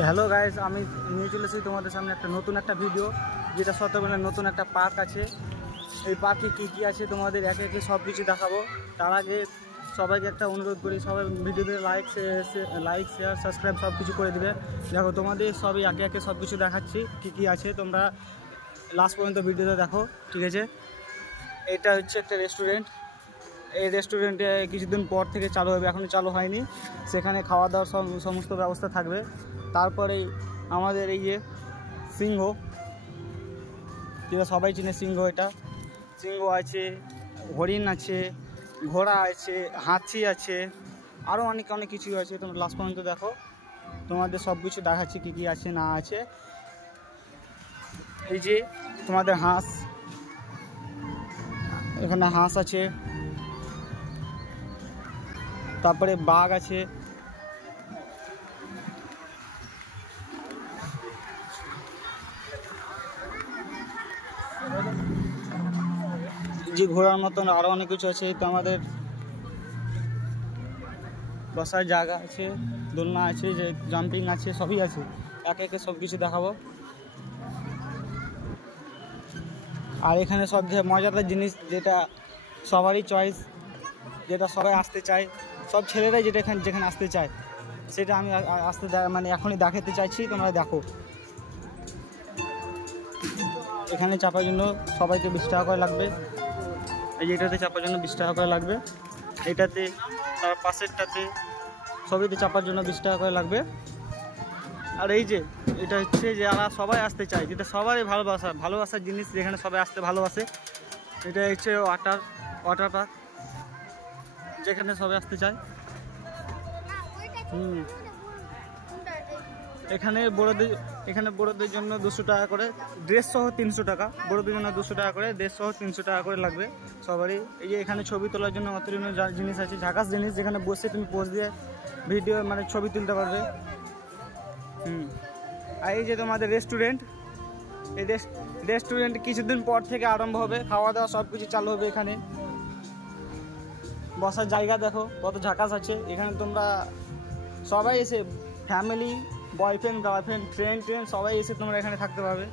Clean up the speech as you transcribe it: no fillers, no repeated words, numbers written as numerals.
Hello guys, আমি নিয়ে চলে এসেছি তোমাদের সামনে নতুন একটা ভিডিও, যেটা সত্যবেলা নতুন একটা পার্ক আছে। এই পার্কে কী কী আছে তোমাদের একে একে সব কিছু দেখাবো। তার আগে সবাইকে একটা অনুরোধ করি, সবাই ভিডিওতে লাইক শেয়ার সাবস্ক্রাইব সব কিছু করে দেবে। দেখো তোমাদের সবই একে একে সব কিছু দেখাচ্ছি কী কী আছে, তোমরা লাস্ট পর্যন্ত ভিডিওতে দেখো, ঠিক আছে। এটা হচ্ছে একটা রেস্টুরেন্ট। এই রেস্টুরেন্টে কিছুদিন পর থেকে চালু হবে, এখনও চালু হয়নি। সেখানে খাওয়া দাওয়ার সমস্ত ব্যবস্থা থাকবে। তারপরেই আমাদের এই যে সিংহ, যেটা সবাই চিনে সিংহ, এটা সিংহ আছে, হরিণ আছে, ঘোড়া আছে, হাতি আছে, আরও অনেক অনেক কিছু আছে। তোমরা লাস্ট পর্যন্ত দেখো, তোমাদের সব কিছু দেখাচ্ছি কী কী আছে না আছে। এই যে তোমাদের হাঁস, এখানে হাঁস আছে, তারপরে বাঘ আছে, যে ঘোরার মতন আরও অনেক কিছু আছে। তো আমাদের বসার জায়গা আছে, দোলনা আছে, যে জাম্পিং আছে, সবই আছে। একে একে সব কিছু দেখাবো। আর এখানে সব থেকে মজাদার জিনিস, যেটা সবারই চয়েস, যেটা সবাই আসতে চায়, সব ছেলেরাই যেখানে আসতে চায়, সেটা আমি মানে এখনই দেখাতে চাইছি। তোমরা দেখো, এখানে চাপার জন্য সবাইকে 20 টাকা করে লাগবে। এই যে এটাতে চাপার জন্য 20 টাকা করে লাগবে, এটাতে, তার পাশেরটাতে, সবইতে চাপার জন্য 20 টাকা করে লাগবে। আর এই যে এটা হচ্ছে যারা সবাই আসতে চায়, যেটা সবারই ভালোবাসার জিনিস, যেখানে সবাই আসতে ভালোবাসে। এটা হচ্ছে ওয়াটার পার্ক, যেখানে সবাই আসতে চায়। এখানে বড়দের জন্য 200 টাকা করে, ড্রেস সহ 300 টাকা, বড়দের জন্য 200 টাকা করে, ড্রেস সহ 300 টাকা করে লাগবে সবারই। এই যে এখানে ছবি তোলার জন্য অতুলনীয় জিনিস আছে, ঝাকাস জিনিস, যেখানে বসে তুমি পোজ দিয়ে ভিডিও মানে ছবি তুলতে পারবে। আর এই যে তোমাদের রেস্টুরেন্ট, এই রেস্টুরেন্ট কিছুদিন পর থেকে আরম্ভ হবে, খাওয়া দাওয়া সব কিছু চালু হবে। এখানে বসার জায়গা দেখো কত ঝাকাস আছে। এখানে তোমরা সবাই এসে, ফ্যামিলি, বয়ফ্রেন্ড, গার্লফ্রেন্ড, ফ্রেন্ড সবাই এসে তোমরা এখানে থাকতে পারবে।